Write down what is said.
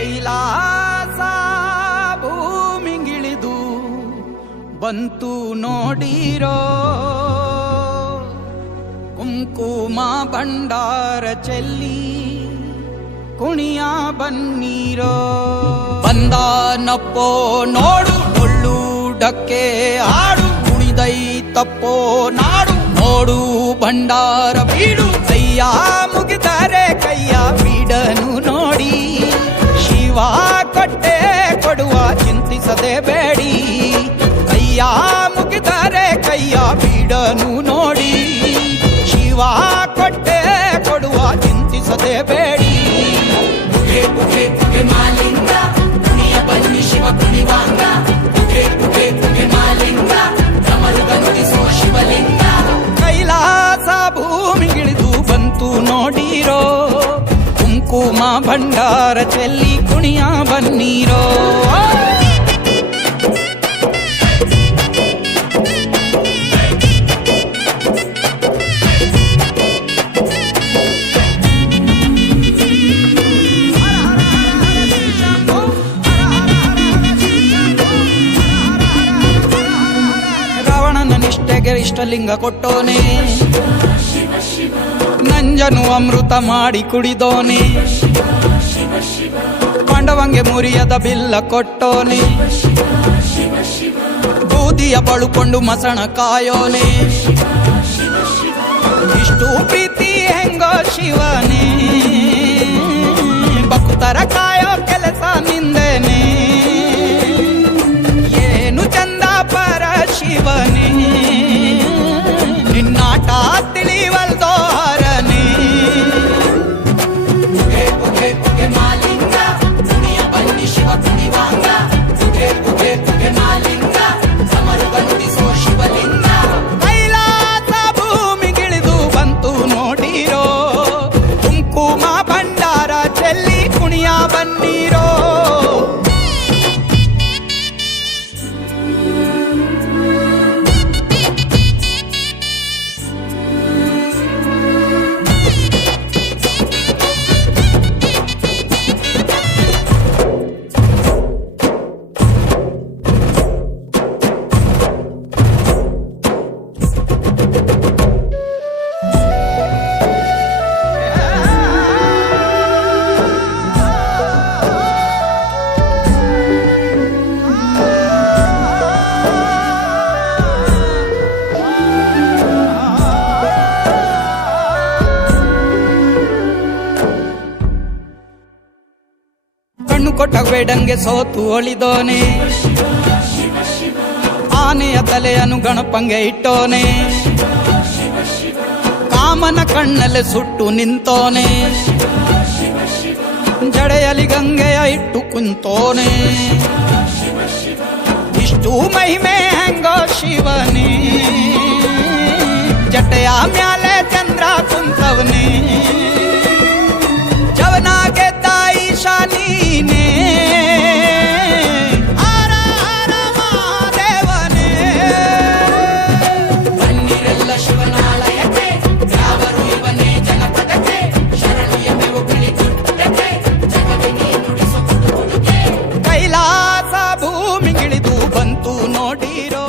ಕೈಲಾಸ ಭೂಮಿಗಿಳಿದು ಬಂತು ನೋಡಿರೋ, ಕುಂಕುಮ ಭಂಡಾರ ಚೆಲ್ಲಿ ಕುಣಿಯ ಬನ್ನೀರೋ. ಬಂದಾನಪ್ಪೋ ನೋಡು ಡೊಳ್ಳು ಡಕ್ಕೆ ಆಡು, ಕುಣಿದೈತಪ್ಪೋ ನಾಡು ನೋಡು ಭಂಡಾರ ಬೀಡು. ಕೈಯ ಮುಗಿದರೆ ಕೈಯ ಬೀಡನು ನೋಡಿ, ಶಿವ ಕೊಟ್ಟೆ ಕೊಡುವ ಚಿಂತಿಸದೆ ಬೇಡಿ. ಕೈಯ ಮುಗಿದರೆ ಕೈಯ ಬೀಡನು ನೋಡಿ, ಶಿವ ಕೊಟ್ಟೆ ಕೊಡುವ ಚಿಂತಿಸದೆ ಬೇಡಿ. ಪುಗೆ ಪುಗೆ ಪುಗೆ ಮಾಲಿಂಗ ಕುಣಿಯ ಬನ್ನಿ ಶಿವ ಕುಣಿವಾಂಗ. ಪುಗೆ ಪುಗೆ ಪುಗೆ ಮಾಲಿಂಗ ಡಮರು ಗಂತಿಸೋ ಶಿವಲಿಂಗ. ಕೈಲಾಸ ಭೂಮಿಗಿಳಿದು ಬಂತು ನೋಡಿರೋ, ಕುಂಕುಮ ಭಂಡಾರ ಚೆಲ್ಲಿ ಕುಣಿಯ ಬನ್ನೀರೋ. ನಿಷ್ಠೆಗೆ ಇಷ್ಟಲಿಂಗ ಕೊಟ್ಟೋನೆ, ನಂಜನು ಅಮೃತ ಮಾಡಿ ಕುಡಿದೋನೆ. ಪಾಂಡವಂಗೆ ಮುರಿಯದ ಬಿಲ್ಲ ಕೊಟ್ಟೋನೆ, ಬೂದಿಯ ಬಳುಕೊಂಡು ಮಸಣ ಕಾಯೋನೆ. ಇಷ್ಟು ಪ್ರೀತಿ ಹೆಂಗೋ ಶಿವನೇ, ಭಕ್ತರ ಕಾಯೋ ಕೆಲಸ ನಿಂದೇನೆ. ಏನು ಚಂದ ಪರ ಶಿವನೇ, ನಿನ್ನಾಟ ತಿಳಿವಲ್ದೋರನೇ. ಪುಗೆ ಪುಗೆ ಪುಗೆ ಮಾಲಿಂಗ ಕುಣಿಯ ಬನ್ನಿ ಶಿವ ಕುಣಿವಾಂಗ. ಪುಗೆ ಪುಗೆ ಪುಗೆ ಮಾಲಿಂಗ ಸಮರು ಗಂತಿಸೋ ಶಿವಲಿಂಗ. ಕೈಲಾಸ ಭೂಮಿಗಿಳಿದು ಬಂತು ನೋಡಿರೋ, ಕುಂಕುಮ ಭಂಡಾರ ಚೆಲ್ಲಿ ಕುಣಿಯ ಬನ್ನೀರೋ. ಕಣ್ಣು ಕೊಟ್ಟ ಬೇಡಂಗೆ ಸೋತು ಒಳಿದೋನೆ, ಆನೆಯ ತಲೆಯನ್ನು ಗಣಪಂಗೆ ಇಟ್ಟೋನೆ. ಕಾಮನ ಕಣ್ಣಲ್ಲಿ ಸುಟ್ಟು ನಿಂತೋನೆ, ಜಡೆಯಲ್ಲಿ ಗಂಗೆಯ ಇಟ್ಟು ಕುಂತೋನೆ. ಇಷ್ಟು ಮಹಿಮೆ ಹೆಂಗೋ ಶಿವನೇ, ಜಟೆಯ ಮ್ಯಾಲೆ ಚಂದ್ರ ಕುಂತವನೇ. ಜವನಾಗೆ ತಾಯಿ ಶಾನೀನೇ, ಹರ ಹರ ಮಹಾದೇವನೇ. ಬನ್ನಿರೆಲ್ಲ ಶಿವನಾಲಯಕ್ಕೆ, ಯಾವರು ಇವನೇ ಜನಪದಕ್ಕೆ. ಶರಣಿಯ ಮೇವು ಬಿಳಿ ಗುಡ್ಡಕ್ಕೆ, ಜಗವಿನಿ ನುಡಿಸೋ ಕುಡುಕೆ. ಕೈಲಾಸ ಭೂಮಿಗಿಳಿದು ಬಂತು ನೋಡಿರೋ.